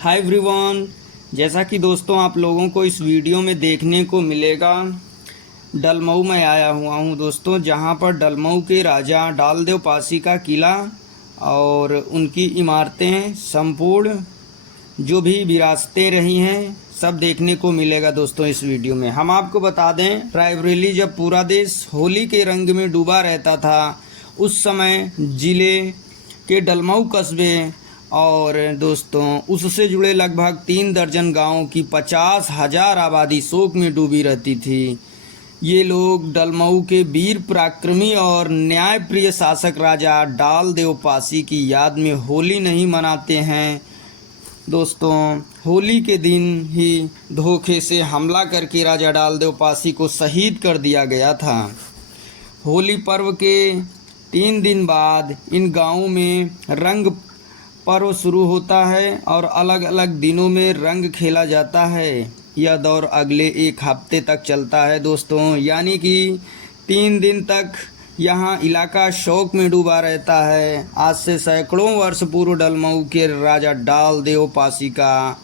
Hi everyone, जैसा कि दोस्तों आप लोगों को इस वीडियो में देखने को मिलेगा, डलमऊ में आया हुआ हूँ दोस्तों, जहाँ पर डलमऊ के राजा डालदेव पासी का किला और उनकी इमारतें संपूर्ण जो भी विरासतें रही हैं सब देखने को मिलेगा दोस्तों। इस वीडियो में हम आपको बता दें, रायबरेली जब पूरा देश होली के रंग में डूबा रहता था, उस समय ज़िले के डलमऊ कस्बे और दोस्तों उससे जुड़े लगभग 3 दर्जन गाँव की 50,000 आबादी शोक में डूबी रहती थी। ये लोग डलमऊ के वीर पराक्रमी और न्यायप्रिय शासक राजा डालदेव पासी की याद में होली नहीं मनाते हैं दोस्तों। होली के दिन ही धोखे से हमला करके राजा डालदेव पासी को शहीद कर दिया गया था। होली पर्व के 3 दिन बाद इन गाँवों में रंग पर्व शुरू होता है और अलग अलग दिनों में रंग खेला जाता है। यह दौर अगले 1 हफ्ते तक चलता है दोस्तों, यानी कि 3 दिन तक यहाँ इलाका शोक में डूबा रहता है। आज से सैकड़ों वर्ष पूर्व डलमऊ के राजा डालदेव पासी का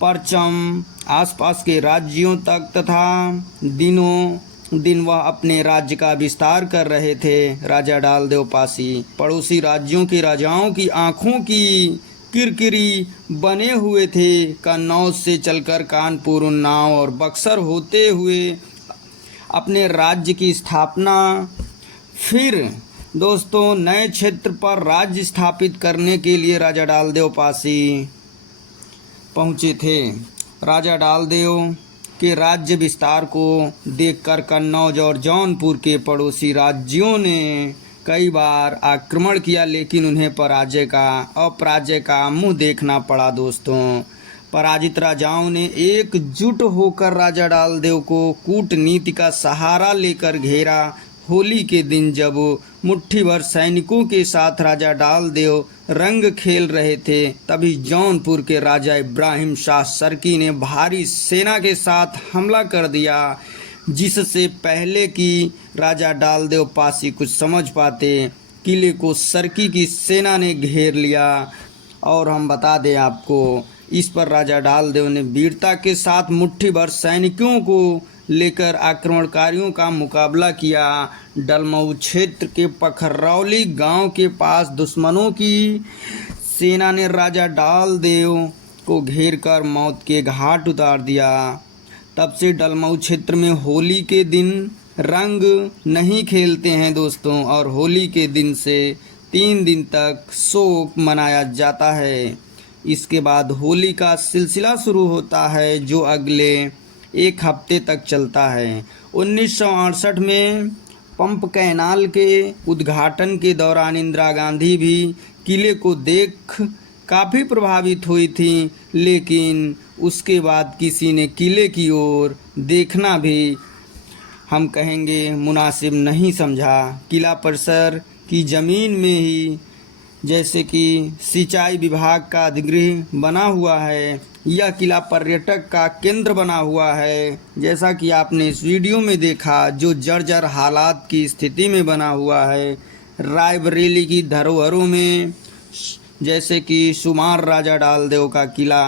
परचम आसपास के राज्यों तक तथा दिनों दिन वह अपने राज्य का विस्तार कर रहे थे। राजा डालदेव पासी पड़ोसी राज्यों के राजाओं की आँखों की किरकिरी बने हुए थे। कन्नौज से चलकर कानपुर, उन्नाव और बक्सर होते हुए अपने राज्य की स्थापना, फिर दोस्तों नए क्षेत्र पर राज्य स्थापित करने के लिए राजा डालदेव पासी पहुँचे थे। राजा डालदेव के राज्य विस्तार को देखकर कन्नौज और जौनपुर के पड़ोसी राज्यों ने कई बार आक्रमण किया, लेकिन उन्हें पराजय का मुंह देखना पड़ा दोस्तों। पराजित राजाओं ने एकजुट होकर राजा डालदेव को कूटनीति का सहारा लेकर घेरा। होली के दिन जब मुट्ठी भर सैनिकों के साथ राजा डालदेव रंग खेल रहे थे, तभी जौनपुर के राजा इब्राहिम शाह सरकी ने भारी सेना के साथ हमला कर दिया, जिससे पहले कि राजा डालदेव पासी कुछ समझ पाते, किले को सरकी की सेना ने घेर लिया। और हम बता दें आपको, इस पर राजा डालदेव ने वीरता के साथ मुट्ठी भर सैनिकों को लेकर आक्रमणकारियों का मुकाबला किया। डलमऊ क्षेत्र के पखरौली गांव के पास दुश्मनों की सेना ने राजा डालदेव को घेरकर मौत के घाट उतार दिया। तब से डलमऊ क्षेत्र में होली के दिन रंग नहीं खेलते हैं दोस्तों, और होली के दिन से 3 दिन तक शोक मनाया जाता है। इसके बाद होली का सिलसिला शुरू होता है, जो अगले 1 हफ्ते तक चलता है। 1968 में पंप कैनाल के उद्घाटन के दौरान इंदिरा गांधी भी किले को देख काफ़ी प्रभावित हुई थी, लेकिन उसके बाद किसी ने किले की ओर देखना भी हम कहेंगे मुनासिब नहीं समझा। किला परिसर की ज़मीन में ही जैसे कि सिंचाई विभाग का अधिगृह बना हुआ है, यह किला पर्यटक का केंद्र बना हुआ है। जैसा कि आपने इस वीडियो में देखा, जो जर्जर हालात की स्थिति में बना हुआ है। रायबरेली की धरोहरों में जैसे कि शुमार राजा डालदेव का किला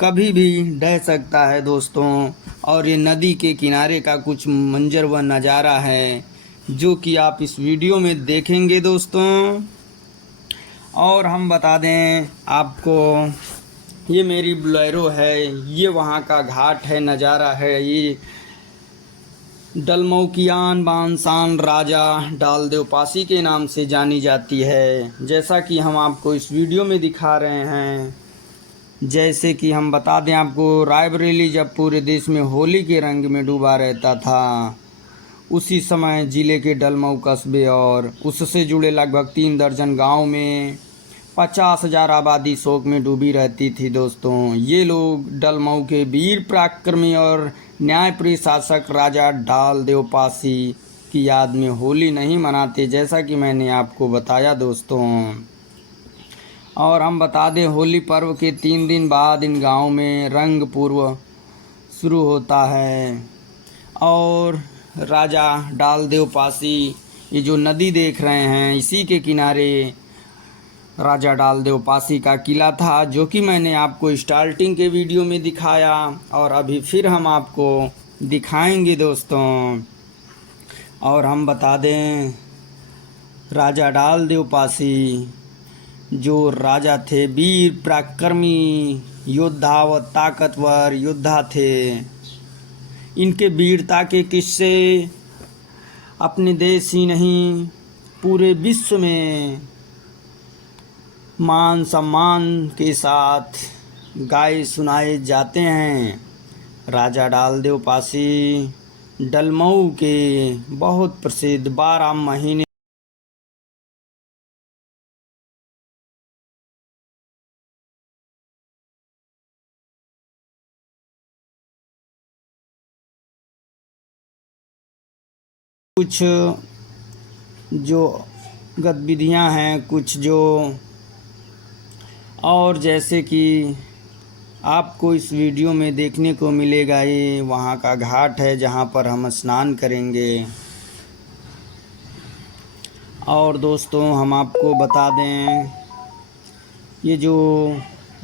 कभी भी ढह सकता है दोस्तों। और ये नदी के किनारे का कुछ मंजर व नज़ारा है, जो कि आप इस वीडियो में देखेंगे दोस्तों। और हम बता दें आपको, ये मेरी बोलेरो है, ये वहाँ का घाट है, नज़ारा है। ये डलमऊ की आन बान शान राजा डालदेव पासी के नाम से जानी जाती है, जैसा कि हम आपको इस वीडियो में दिखा रहे हैं। जैसे कि हम बता दें आपको, रायबरेली जब पूरे देश में होली के रंग में डूबा रहता था, उसी समय ज़िले के डलमऊ कस्बे और उससे जुड़े लगभग 3 दर्जन गाँव में 50,000 आबादी शोक में डूबी रहती थी दोस्तों। ये लोग डलमऊ के वीर पराक्रमी और न्यायप्रिय शासक राजा डालदेव पासी की याद में होली नहीं मनाते, जैसा कि मैंने आपको बताया दोस्तों। और हम बता दें, होली पर्व के 3 दिन बाद इन गाँव में रंग पूर्व शुरू होता है। और राजा डालदेव पासी, ये जो नदी देख रहे हैं, इसी के किनारे राजा डालदेव पासी का किला था, जो कि मैंने आपको स्टार्टिंग के वीडियो में दिखाया और अभी फिर हम आपको दिखाएंगे दोस्तों। और हम बता दें, राजा डालदेव पासी जो राजा थे, वीर पराक्रमी योद्धा व ताकतवर योद्धा थे। इनके वीरता के किस्से अपने देश ही नहीं पूरे विश्व में मान सम्मान के साथ गाए सुनाए जाते हैं। राजा डालदेव पासी डलमऊ के बहुत प्रसिद्ध 12 महीने कुछ जो गतिविधियां हैं, कुछ जो और जैसे कि आपको इस वीडियो में देखने को मिलेगा, ये वहाँ का घाट है जहाँ पर हम स्नान करेंगे। और दोस्तों हम आपको बता दें, ये जो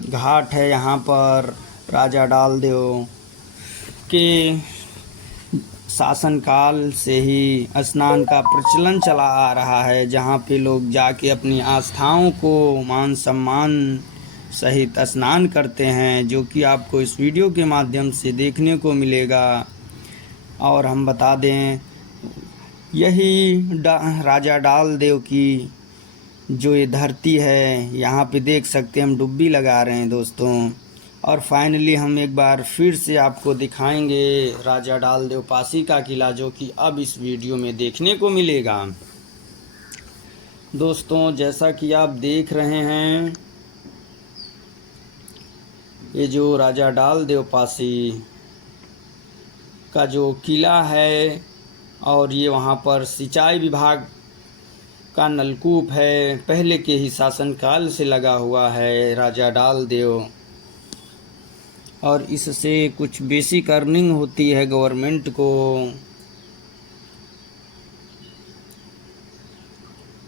घाट है यहाँ पर राजा डालदेव के शासनकाल से ही स्नान का प्रचलन चला आ रहा है, जहाँ पे लोग जाके अपनी आस्थाओं को मान सम्मान सहित स्नान करते हैं, जो कि आपको इस वीडियो के माध्यम से देखने को मिलेगा। और हम बता दें, यही राजा डालदेव की जो ये धरती है, यहाँ पे देख सकते हैं हम डुब्बी लगा रहे हैं दोस्तों। और फाइनली हम एक बार फिर से आपको दिखाएंगे राजा डालदेव पासी का किला, जो कि अब इस वीडियो में देखने को मिलेगा। दोस्तों जैसा कि आप देख रहे हैं, ये जो राजा डालदेव पासी का जो किला है, और ये वहाँ पर सिंचाई विभाग का नलकूप है, पहले के ही शासनकाल से लगा हुआ है राजा डालदेव। और इससे कुछ बेसिक अर्निंग होती है गवर्नमेंट को।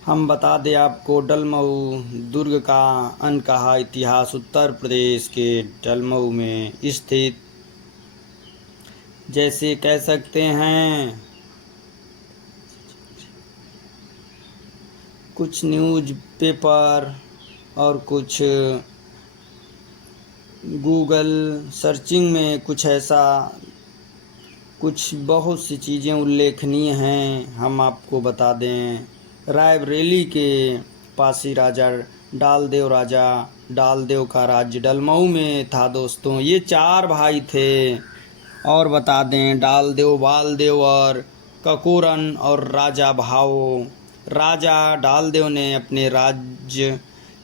हम बता दें आपको, डलमऊ दुर्ग का अनकहा इतिहास उत्तर प्रदेश के डलमऊ में स्थित, जैसे कह सकते हैं कुछ न्यूज़ पेपर और कुछ गूगल सर्चिंग में कुछ ऐसा कुछ बहुत सी चीज़ें उल्लेखनीय हैं। हम आपको बता दें, रायबरेली के पासी राजा डालदेव का राज्य डलमऊ में था दोस्तों। ये 4 भाई थे। और बता दें, डालदेव, बालदेव और ककोरन और राजा भाओ। राजा डालदेव ने अपने राज्य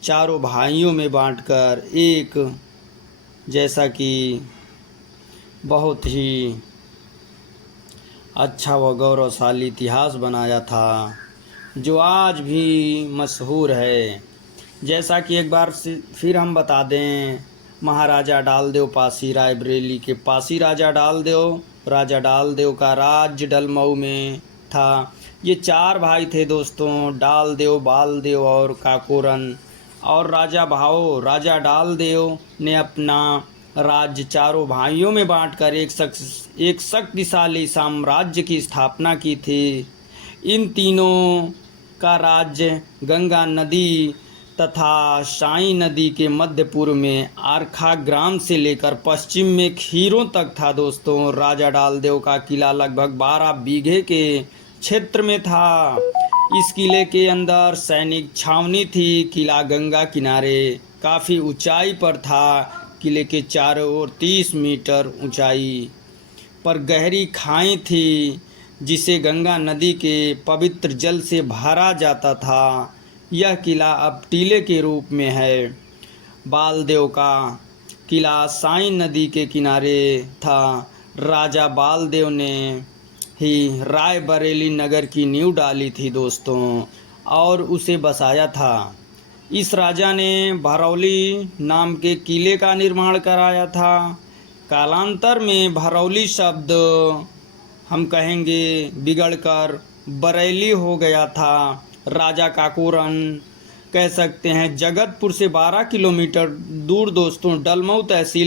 4 भाइयों में बांटकर एक जैसा कि बहुत ही अच्छा व गौरवशाली इतिहास बनाया था, जो आज भी मशहूर है। जैसा कि एक बार फिर हम बता दें, महाराजा डालदेव पासी रायबरेली के पासी राजा डालदेव का राज्य डलमऊ में था। ये 4 भाई थे दोस्तों, डालदेव, बालदेव और काकोरन। और राजा डालदेव ने अपना राज्य 4 भाइयों में बांटकर एक शक्तिशाली साम्राज्य की स्थापना की थी। इन तीनों का राज्य गंगा नदी तथा शाई नदी के मध्य पूर्व में आरखा ग्राम से लेकर पश्चिम में खीरों तक था दोस्तों। राजा डालदेव का किला लगभग 12 बीघे के क्षेत्र में था। इस किले के अंदर सैनिक छावनी थी। किला गंगा किनारे काफ़ी ऊंचाई पर था। किले के चारों ओर 30 मीटर ऊंचाई पर गहरी खाई थी, जिसे गंगा नदी के पवित्र जल से भरा जाता था। यह किला अब टीले के रूप में है। बालदेव का किला साई नदी के किनारे था। राजा बालदेव ने ही रायबरेली नगर की नींव डाली थी दोस्तों, और उसे बसाया था। इस राजा ने भरौली नाम के किले का निर्माण कराया था। कालांतर में भरौली शब्द हम कहेंगे बिगड़कर बरेली हो गया था। राजा काकोरन कह सकते हैं। जगतपुर से 12 किलोमीटर दूर दोस्तों डलमऊ तहसील